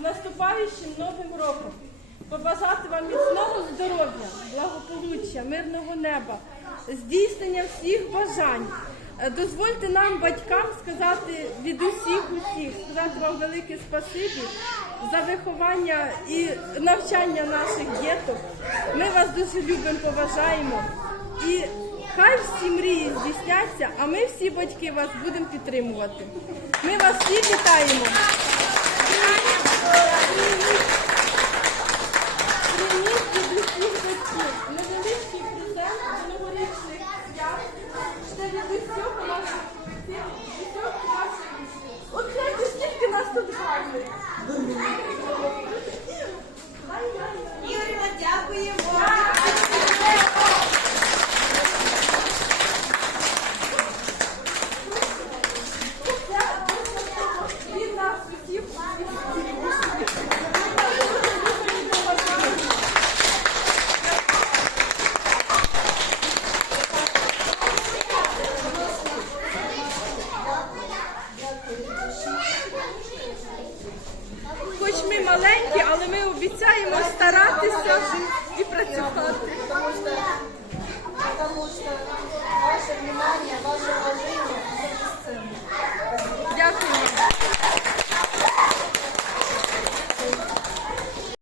наступаючим новим роком. Побажати вам міцного здоров'я, благополуччя, мирного неба, здійснення всіх бажань. Е, Дозвольте нам, батькам, сказати від усіх усіх, сказати вам велике спасибі за виховання і навчання наших діток. Ми вас дуже любимо, поважаємо. І хай всі мрії здійсняться, а ми всі батьки вас будемо підтримувати. Ми вас всі вітаємо. Привіт від усіх батьків. Невеличкий презент до новорічних свят. Це від усього учнів. От гляньте, скільки нас тут гарних. маленькі, але ми обіцяємо старатися і працювати. Тому що ваше внимание, ваше уваження.